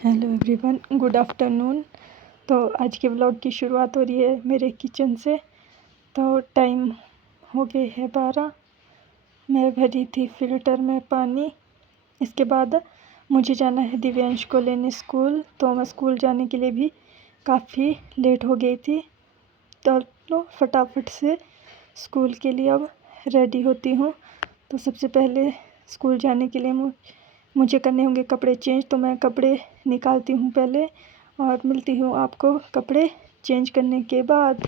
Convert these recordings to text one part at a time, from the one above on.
Hello everyone, good afternoon. तो आज के व्लॉग की शुरुआत हो रही है मेरे किचन से। तो टाइम हो गए है 12। मैं भरी थी फ़िल्टर में पानी। इसके बाद मुझे जाना है दिव्यांश को लेने स्कूल। तो मैं स्कूल जाने के लिए भी काफ़ी लेट हो गई थी। तो फटाफट से स्कूल के लिए अब रेडी होती हूँ। तो सबसे पहले स्कूल जाने के लिए मुझे करने होंगे कपड़े चेंज। तो मैं कपड़े निकालती हूँ पहले और मिलती हूँ आपको कपड़े चेंज करने के बाद।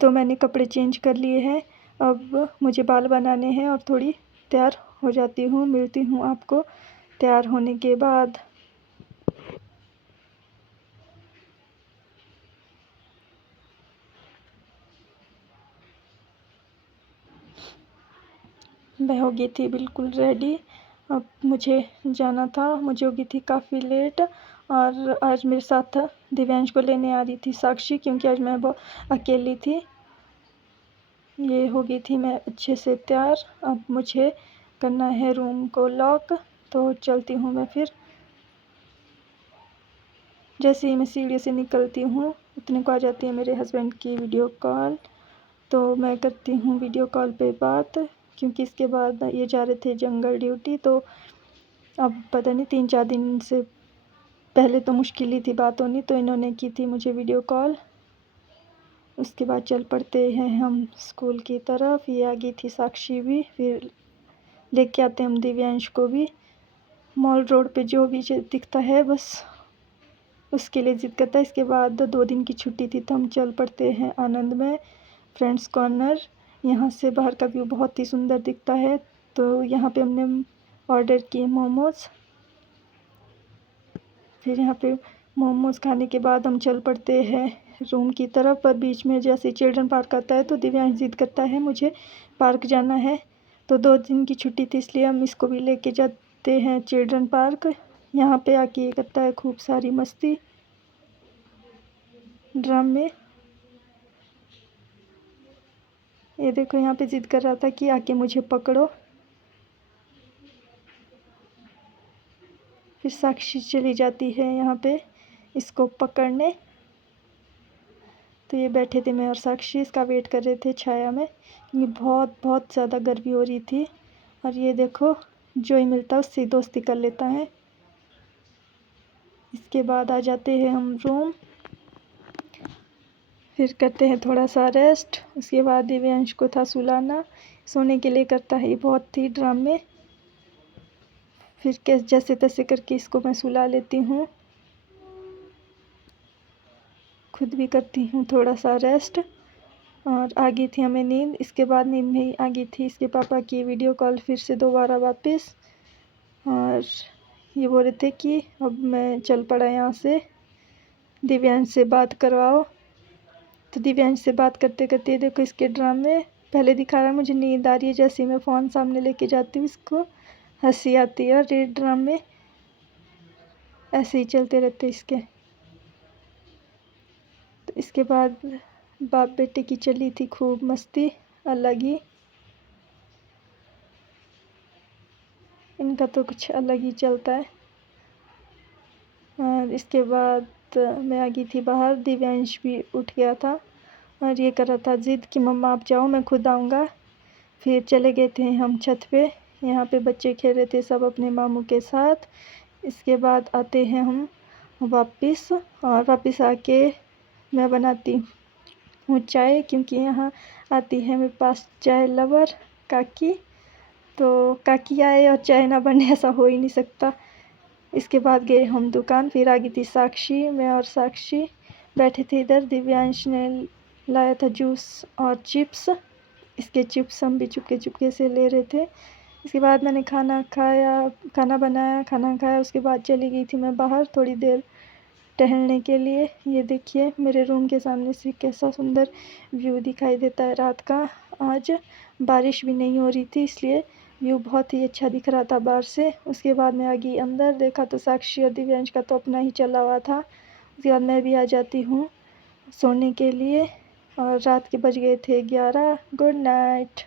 तो मैंने कपड़े चेंज कर लिए हैं। अब मुझे बाल बनाने हैं और थोड़ी तैयार हो जाती हूँ। मिलती हूँ आपको तैयार होने के बाद। मैं हो गई थी बिल्कुल रेडी। अब मुझे जाना था। मुझे हो गई थी काफ़ी लेट। और आज मेरे साथ दिव्यांश को लेने आ रही थी साक्षी, क्योंकि आज मैं बहुत अकेली थी। ये हो गई थी मैं अच्छे से तैयार। अब मुझे करना है रूम को लॉक। तो चलती हूँ मैं फिर। जैसे ही मैं सीढ़ी से निकलती हूँ उतने को आ जाती है मेरे हस्बैंड की वीडियो कॉल। तो मैं करती हूँ वीडियो कॉल पे बात, क्योंकि इसके बाद ये जा रहे थे जंगल ड्यूटी। तो अब पता नहीं 3-4 दिन से पहले तो मुश्किल ही थी बात होनी। तो इन्होंने की थी मुझे वीडियो कॉल। उसके बाद चल पड़ते हैं हम स्कूल की तरफ। ये आ गई थी साक्षी भी। फिर लेके आते हैं हम दिव्यांश को भी। मॉल रोड पे जो भी दिखता है बस उसके लिए ज़िद करता है। इसके बाद 2 दिन की छुट्टी थी तो हम चल पड़ते हैं आनंद में फ्रेंड्स कॉर्नर। यहाँ से बाहर का व्यू बहुत ही सुंदर दिखता है। तो यहाँ पे हमने ऑर्डर किए मोमोज़। फिर यहाँ पे मोमोज़ खाने के बाद हम चल पड़ते हैं रूम की तरफ। पर बीच में जैसे चिल्ड्रन पार्क आता है तो दिव्यांश ज़िद करता है मुझे पार्क जाना है। तो 2 दिन की छुट्टी थी इसलिए हम इसको भी लेके जाते हैं चिल्ड्रन पार्क। यहाँ पे आके ये करता है खूब सारी मस्ती ड्रम में। ये देखो यहाँ पे ज़िद कर रहा था कि आके मुझे पकड़ो। फिर साक्षी चली जाती है यहाँ पे इसको पकड़ने। तो ये बैठे थे मैं और साक्षी इसका वेट कर रहे थे छाया में, क्योंकि बहुत बहुत ज़्यादा गर्मी हो रही थी। और ये देखो जो ही मिलता है उससे दोस्ती कर लेता है। इसके बाद आ जाते हैं हम रूम। फिर करते हैं थोड़ा सा रेस्ट। उसके बाद दिव्यांश को था सुलाना। सोने के लिए करता है ये बहुत ही ड्रामे। फिर कैसे जैसे तैसे करके इसको मैं सुला लेती हूँ। खुद भी करती हूँ थोड़ा सा रेस्ट। और आ गई थी हमें नींद। इसके बाद नींद में ही आ गई थी इसके पापा की वीडियो कॉल फिर से दोबारा वापस। और ये बोल रहे थे कि अब मैं चल पड़ा यहाँ से, दिव्यांश से बात करवाओ। तो दिव्यांश से बात करते करते देखो इसके ड्रामे। पहले दिखा रहा है मुझे नींद आ रही है, जैसे ही मैं फ़ोन सामने लेके जाती हूँ इसको हंसी आती है। और ये ड्रामे ऐसे ही चलते रहते इसके। तो इसके बाद बाप बेटे की चली थी खूब मस्ती अलग ही। इनका तो कुछ अलग ही चलता है। और इसके बाद मैं आ गई थी बाहर। दिव्यांश भी उठ गया था और ये कर रहा था ज़िद कि मम्मा आप जाओ मैं खुद आऊँगा। फिर चले गए थे हम छत पे। यहाँ पे बच्चे खेल रहे थे सब अपने मामू के साथ। इसके बाद आते हैं हम वापस। और वापस आके मैं बनाती हूँ चाय, क्योंकि यहाँ आती है मेरे पास चाय लवर काकी। तो काकी आए और चाय ना बने ऐसा हो ही नहीं सकता। इसके बाद गए हम दुकान। फिर आ गई थी साक्षी। मैं और साक्षी बैठे थे इधर। दिव्यांश ने लाया था जूस और चिप्स। इसके चिप्स हम भी चुपके चुपके से ले रहे थे। इसके बाद मैंने खाना खाया, खाना बनाया, खाना खाया। उसके बाद चली गई थी मैं बाहर थोड़ी देर टहलने के लिए। ये देखिए मेरे रूम के सामने से कैसा सुंदर व्यू दिखाई देता है रात का। आज बारिश भी नहीं हो रही थी इसलिए व्यू बहुत ही अच्छा दिख रहा था बाहर से। उसके बाद मैं आ गई अंदर। देखा तो साक्षी और दिव्यांश का तो अपना ही चला हुआ था। उसके बाद मैं भी आ जाती हूँ सोने के लिए। और रात के बज गए थे 11। Good night.